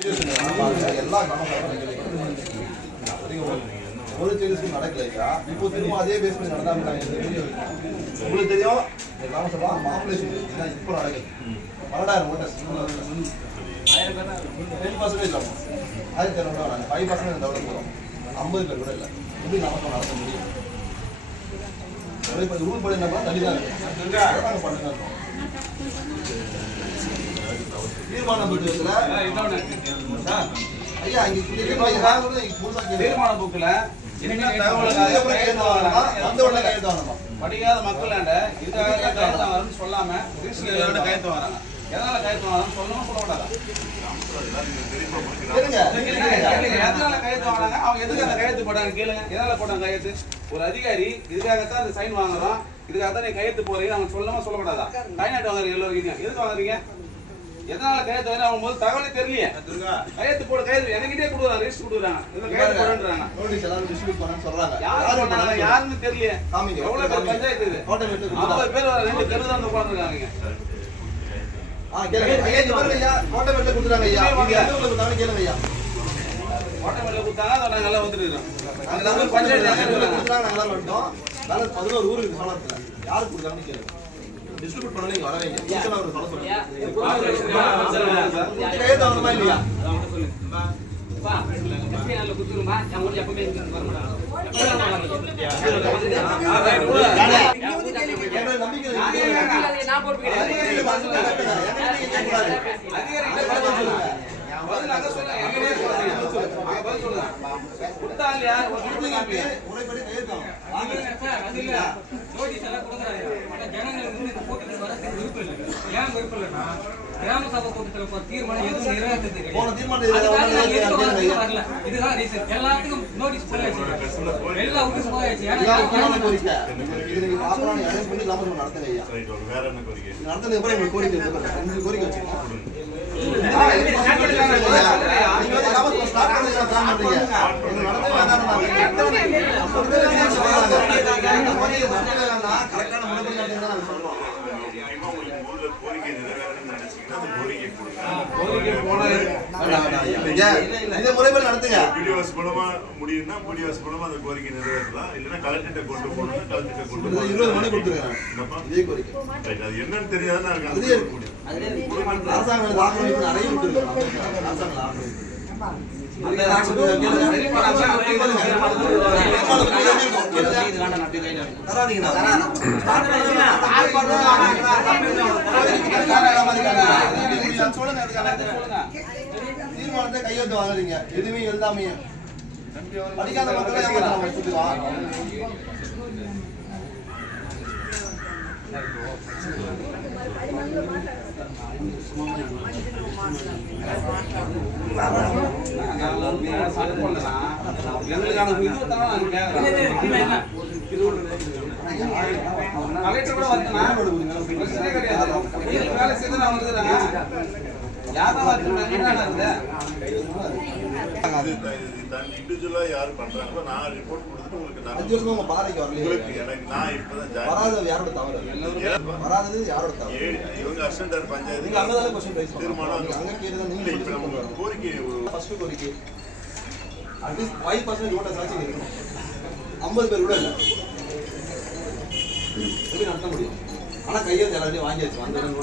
எல்லா ஒரு சீரியஸும் நடக்கலையா இப்போ திரும்ப அதே பேஸ் நடந்தாங்க உங்களுக்கு தெரியும் எல்லாமே சொல்லலாம் பாப்புலேஷன் இதுதான் இப்போ நடக்குது பன்னெண்டாயிரம் ஓட்டர்ஸ் டென் பர்சன்டேஜ் ஆகும் ஆயிரத்தி இரநூறு வராங்க ஃபைவ் பர்சன்டேஜ் இந்த போகிறோம் ஐம்பது பேர் கூட இல்லை எப்படி நமக்கு நடத்த முடியும் இப்போ ரூல் படி என்ன தள்ளி தான் இருக்கு நாங்கள் பண்ணுங்க இருக்கோம். தீர்மான புக்கில்? படிக்காத மக்களாண்ட இதுக்காக கையெழுத்து சொல்லாம கையெழுத்து வராங்க. எதனால கையெழுத்து வாங்கணும்னு சொல்லணும். கேளுங்க, எதனால கையெழுத்து வாங்கினாங்க அவங்க எதுக்கு அந்த கையெழுத்து போட்டாங்க? கேளுங்க. எதனால போட்டாங்க கையெழுத்து ஒரு அதிகாரி இதுக்காகத்தான் அந்த சைன் வாங்குறோம் இதுக்காக தான் நீ கையெழுத்து போறீங்க அவங்க சொல்லாம சொல்லக்கூடாதா? கைநாட்டு வாங்குறீங்க எல்லோரும் எதுக்கு வாங்குறீங்க? எதனால கையெழுத்து வாங்க அவங்க முதல்ல தகவலே தெரியலையே கையெழுத்து போட கையெழுத்து என்கிட்டே கொடுக்குறாங்க ரெஜிஸ்டர் கொடுக்குறாங்க இதுல கையெழுத்து போடுன்றாங்க நோட்டீஸ் எல்லாரும் distribute பண்ணணும்னு சொல்றாங்க. யாரு யாரு பண்ணாங்க? யாருன்னு தெரியலையே காமிங்க. எவ்வளவு பேர் பஞ்சாயத்து இது. ஐம்பது பேர் வர ரெண்டு தெரு தான் ஐயா. photo எடுத்து கொடுத்துறாங்க ஐயா. கேளுங்க ஐயா. ஓட்ட மேல கொடுத்தாங்க அதை நாங்க எல்லாம் வந்துட்டு இருக்கோம் அங்க அங்க வந்து வந்து பஞ்சாயத்து எல்லாம் வந்துட்டோம். பதினோரு ஊரு இருக்கு சோழத்துல. யாருக்கு கொடுத்தாங்கன்னு கேளுங்க. Distribute பண்ணல நீங்க வர வைங்க. கொடுத்தா அவருக்கு சொல்ல. சொல்லுங்க. கையெழுத்து வாங்கணுமா இல்லையா? ஆ, ரைட், விடு. யாரு? கிராம சபை கூட்டத்தில் தீர்மானம் எதுவும் நிறைவேற்றது வரல. இதுதான் எல்லாத்துக்கும் போயாச்சு. எல்லா போயாச்சு. கோரிக்கை. கரெக்டான நடத்துங்க தான் நாங்க சொல்றோம். முக்கியமா உங்களுக்கு ஊர்ல கோரிக்கை நிறைவேறணும்னு நினைச்சீங்கன்னா அந்த கோரிக்கை கொடுங்க கோரிக்கை முறைப்படி நடத்துங்க பிடிவாஸ் மூலமா முடியும்னா பிடிவாஸ் மூலமா அந்த கோரிக்கை நிறைவேற்றலாம் இல்லைன்னா கலெக்டர்கிட்ட கொண்டு போகணும்னா கலெக்டர்கிட்ட கொண்டு போகணும். இருபது மணி கொடுத்துருக்கேன் அது என்னன்னு தெரியாத நான் அதுலயே அரசாங்கம் நிறைய அரசாங்கம் தராதீங்கண்ணா. தீர்மானத்தை கையெழுத்து வாங்குறீங்க. எதுவுமே எழுதாமே படிக்காத மக்களை. கலெக்டர் கூட வந்தனா பிரச்சனை கிடையாது. வேலை செய்து நான் வந்துடுறேன். இது இண்டிவிஜுவலா யார் பண்றாங்களோ நான் ரிப்போர்ட் கொடுத்துட்டு உங்களுக்கு அஞ்சு வருஷமா உங்க பாதைக்கு வரலையே உங்களுக்கு எனக்கு நான் இப்பதான் ஜாயின் யாரோட தவறு வராதது யாரோட தவறு இவங்க அசிஸ்டன்ட் நீங்க பஞ்சாயத்து கொஸ்டின் ரைஸ் தீர்மானம் அங்க நீங்க இப்ப நம்ம கோரிக்கை ஒரு ஃபர்ஸ்ட் கோரிக்கை அட்லீஸ்ட் ஃபைவ் பர்சன்ட் ஓட்ட ஆச்சு இருக்கணும் ஐம்பது பேர் கூட இல்லை எப்படி நடத்த முடியும் ஆனால் கையில் எல்லாத்தையும் வாங்கி வச்சு வந்துடுங்க